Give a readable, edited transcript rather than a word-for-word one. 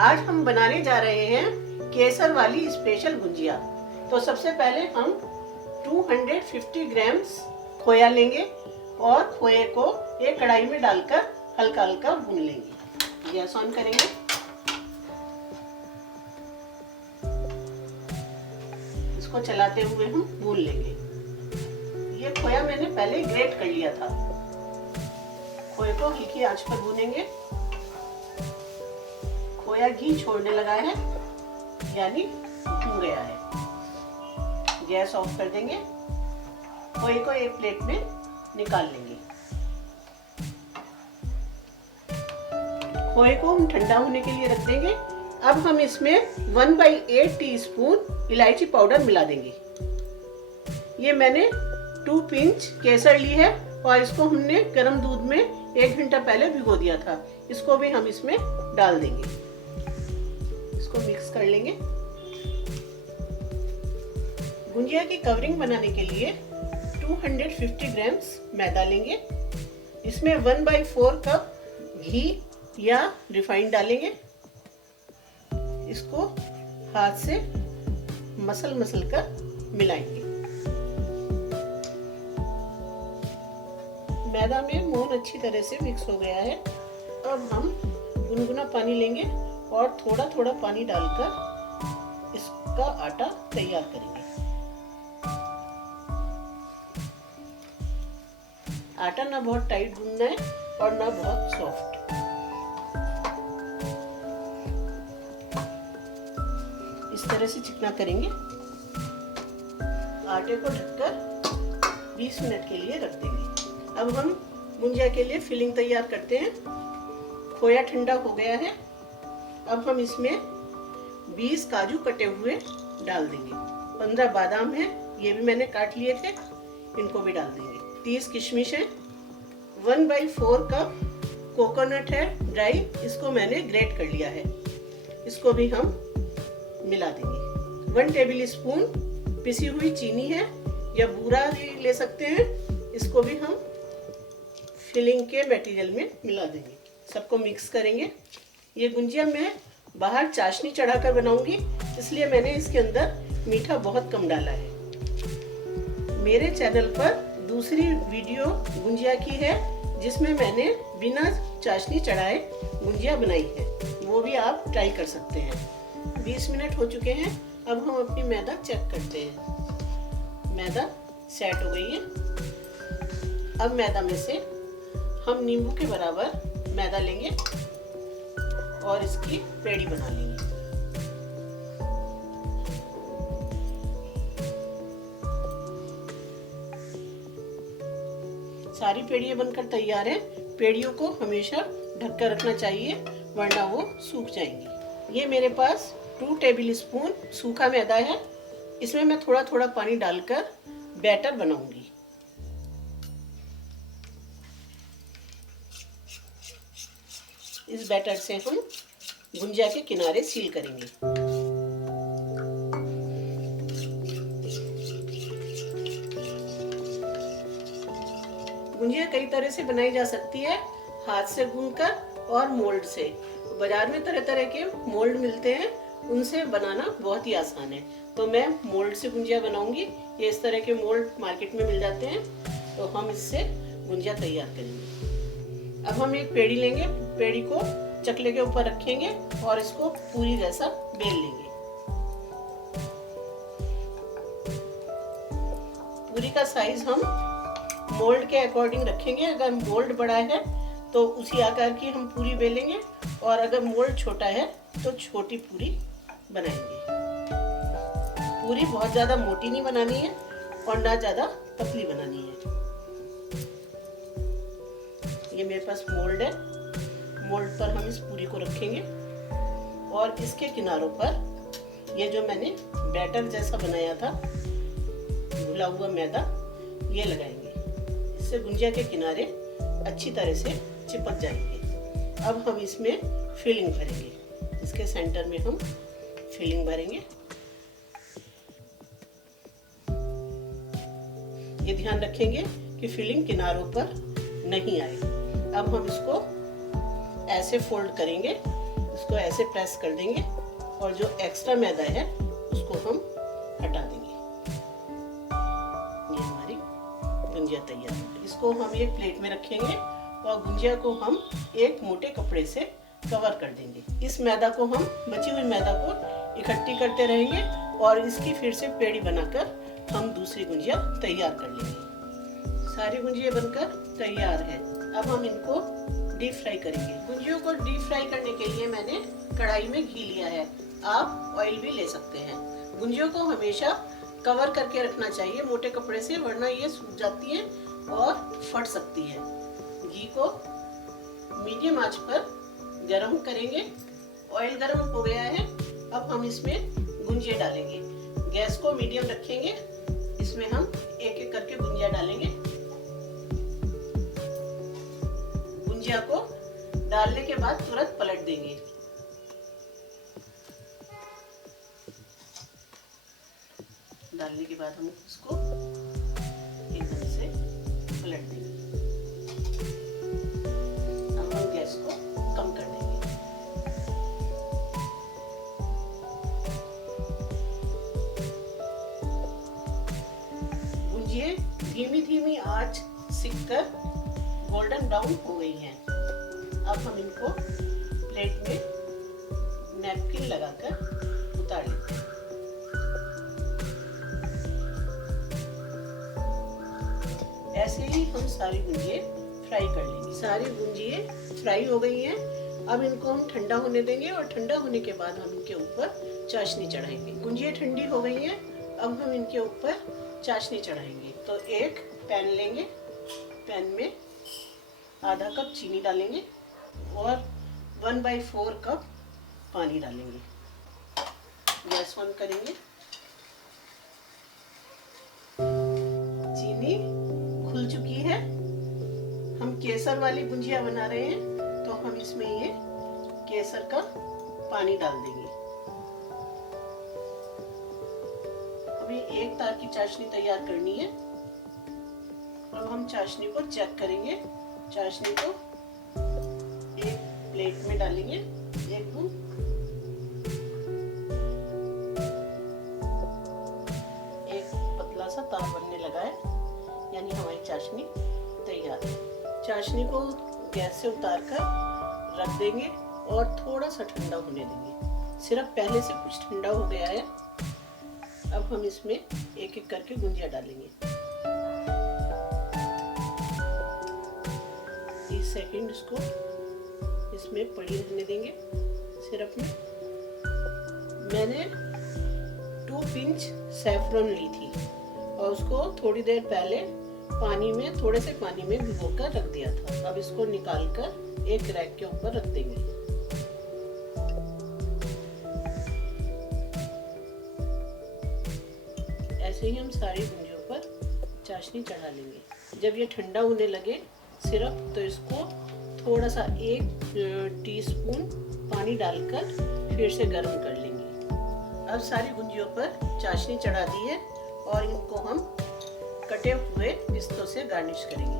आज हम बनाने जा रहे हैं केसर वाली स्पेशल गुंजिया। तो सबसे पहले हम 250 ग्राम्स खोया लेंगे और खोए को एक कढ़ाई में डालकर हल्का हल्का भून लेंगे। गैस ऑन करेंगे। इसको चलाते हुए हम भून लेंगे। ये खोया मैंने पहले ग्रेट कर लिया था। खोए को हल्की आंच पर भूनेंगे। खोया घी छोड़ने लगा है, यानी भून गया है। गैस ऑफ कर देंगे। खोए को एक प्लेट में निकाल लेंगे। खोए को हम ठंडा होने के लिए रख देंगे। अब हम इसमें 1/8 टीस्पून इलायची पाउडर मिला देंगे। ये मैंने 2 पिंच केसर ली है और इसको हमने गर्म दूध में 1 घंटा पहले भिगो दिया था। इसको भी हम इसमें डाल देंगे। इसको मिक्स कर लेंगे। गुंजिया की कवरिंग बनाने के लिए 250 ग्राम्स मैदा लेंगे। इसमें 1/4 कप घी या रिफाइंड डालेंगे। इसको हाथ से मसल कर मिलाएंगे। मैदा में मोहन अच्छी तरह से मिक्स हो गया है। अब हम गुनगुना पानी लेंगे और थोड़ा थोड़ा पानी डालकर इसका आटा तैयार करेंगे। आटा ना बहुत टाइट गूंदना है और ना बहुत सॉफ्ट। इस तरह से चिकना करेंगे। आटे को ढककर 20 मिनट के लिए रख देंगे। अब हम गुंजिया के लिए फिलिंग तैयार करते हैं। खोया ठंडा हो गया है। अब हम इसमें 20 काजू कटे हुए डाल देंगे। 15 बादाम है, ये भी मैंने काट लिए थे, इनको भी डाल देंगे। 30 किशमिश है। 1/4 कप कोकोनट है ड्राई, इसको मैंने ग्रेट कर लिया है। इसको भी हम मिला देंगे। 1 टेबल स्पून पिसी हुई चीनी है या बूरा भी ले सकते हैं। इसको भी हम फिलिंग के मटेरियल में मिला देंगे। सबको मिक्स करेंगे। ये गुंजिया मैं बाहर चाशनी चढ़ाकर बनाऊंगी, इसलिए मैंने इसके अंदर मीठा बहुत कम डाला है। मेरे चैनल पर दूसरी वीडियो गुंजिया की है जिसमें मैंने बिना चाशनी चढ़ाए गुंजिया बनाई है, वो भी आप ट्राई कर सकते हैं। 20 मिनट हो चुके हैं। अब हम अपनी मैदा चेक करते हैं। मैदा सेट हो गई है। अब मैदा में से हम नींबू के बराबर मैदा लेंगे और इसकी पेड़ी बना लेंगे। सारी पेड़ियां बनकर तैयार हैं। पेड़ियों को हमेशा ढक कर रखना चाहिए, वरना वो सूख जाएंगी। ये मेरे पास 2 टेबल स्पून सूखा मैदा है। इसमें मैं थोड़ा थोड़ा पानी डालकर बैटर बनाऊंगी। इस बैटर से हम गुंजिया के किनारे सील करेंगे। गुंजिया कई तरह से बनाई जा सकती है, हाथ से गूंथकर और मोल्ड से। बाजार में तरह तरह के मोल्ड मिलते हैं, उनसे बनाना बहुत ही आसान है। तो मैं मोल्ड से गुंजिया बनाऊंगी। ये इस तरह के मोल्ड मार्केट में मिल जाते हैं, तो हम इससे गुंजिया तैयार करेंगे। अब हम एक पेड़ी लेंगे। पेड़ी को चकले के ऊपर रखेंगे और इसको पूरी जैसा बेल लेंगे। पूरी का साइज हम मोल्ड के अकॉर्डिंग रखेंगे। अगर मोल्ड बड़ा है तो उसी आकार की हम पूरी बेलेंगे, और अगर मोल्ड छोटा है तो छोटी पूरी बनाएंगे। पूरी बहुत ज्यादा मोटी नहीं बनानी है और ना ज्यादा पतली बनानी है। ये मेरे पास मोल्ड है। मोल्ड पर हम इस पूरी को रखेंगे और इसके किनारों पर ये जो मैंने बैटर जैसा बनाया था, घुला हुआ मैदा, ये लगाएंगे। इससे गुंजिया के किनारे अच्छी तरह से चिपक जाएंगे। अब हम इसमें फिलिंग भरेंगे। इसके सेंटर में हम फिलिंग भरेंगे। ये ध्यान रखेंगे कि फिलिंग किनारों पर नहीं आए। अब हम इसको ऐसे फोल्ड करेंगे इसको ऐसे प्रेस कर देंगे और जो एक्स्ट्रा मैदा है उसको हम हटा देंगे। ये हमारी गुंजिया तैयार है। इसको हम एक प्लेट में रखेंगे और गुंजिया को हम एक मोटे कपड़े से कवर कर देंगे। इस मैदा को हम बची हुई मैदा को इकट्ठी करते रहेंगे और इसकी फिर से पेड़ी बनाकर हम दूसरी गुंजिया तैयार कर लेंगे। सारी गुंजिया बनकर तैयार है। अब हम इनको डीप फ्राई करेंगे। गुंजियों को डीप फ्राई करने के लिए मैंने कढ़ाई में घी लिया है, आप ऑयल भी ले सकते हैं। गुंजियों को हमेशा कवर करके रखना चाहिए मोटे कपड़े से, वरना ये सूख जाती है और फट सकती है। घी को मीडियम आंच पर गरम करेंगे। ऑयल गरम हो गया है। अब हम इसमें गुंजिया डालेंगे। गैस को मीडियम रखेंगे। इसमें हम एक एक करके गुंजिया डालेंगे। गुंजिया को डालने के बाद तुरंत पलट देंगे। डालने के बाद हम इसको एकदम से पलट देंगे। अब हम गैस को कम कर देंगे। गुंजिया धीमी धीमी आंच सिककर गोल्डन ब्राउन हो गई हैं। अब हम इनको प्लेट में नैपकिन लगाकर उतार लेते हैं। ऐसे ही हम सारी गुंजिया फ्राई कर लेंगे। सारी गुंजिया फ्राई हो गई हैं। अब इनको हम ठंडा होने देंगे और ठंडा होने के बाद हम इनके ऊपर चाशनी चढ़ाएंगे। गुंजिया ठंडी हो गई हैं। अब हम इनके ऊपर चाशनी चढ़ाएंगे। तो एक पैन लेंगे, पैन में आधा कप चीनी डालेंगे और 1/4 कप पानी डालेंगे। गैस ऑन करेंगे। चीनी खुल चुकी है। हम केसर वाली गुंजिया बना रहे हैं, तो हम इसमें ये केसर का पानी डाल देंगे। अभी एक तार की चाशनी तैयार करनी है। अब हम चाशनी को चेक करेंगे। चाशनी को एक प्लेट में डालेंगे। एक बूंद, एक पतला सा तार बनने लगा है, यानी हमारी चाशनी तैयार है। चाशनी को गैस से उतार कर रख देंगे और थोड़ा सा ठंडा होने देंगे। सिरप पहले से कुछ ठंडा हो गया है। अब हम इसमें एक एक करके गुंजिया डालेंगे। 30 सेकंड इसको इसमें पड़ी रहने देंगे सिरप में। मैंने 2 पिंच सैफरन ली थी और उसको थोड़ी देर पहले थोड़े से पानी में भिगोकर रख दिया था। अब इसको निकालकर एक रैक के ऊपर रख देंगे। ऐसे ही हम सारी गुंजियों पर चाशनी चढ़ा लेंगे। जब ये ठंडा होने लगे सिरप, तो इसको थोड़ा सा 1 टीस्पून पानी डालकर फिर से गर्म कर लेंगे। अब सारी गुंजियों पर चाशनी चढ़ा दी है और इनको हम कटे हुए पिस्तों से गार्निश करेंगे।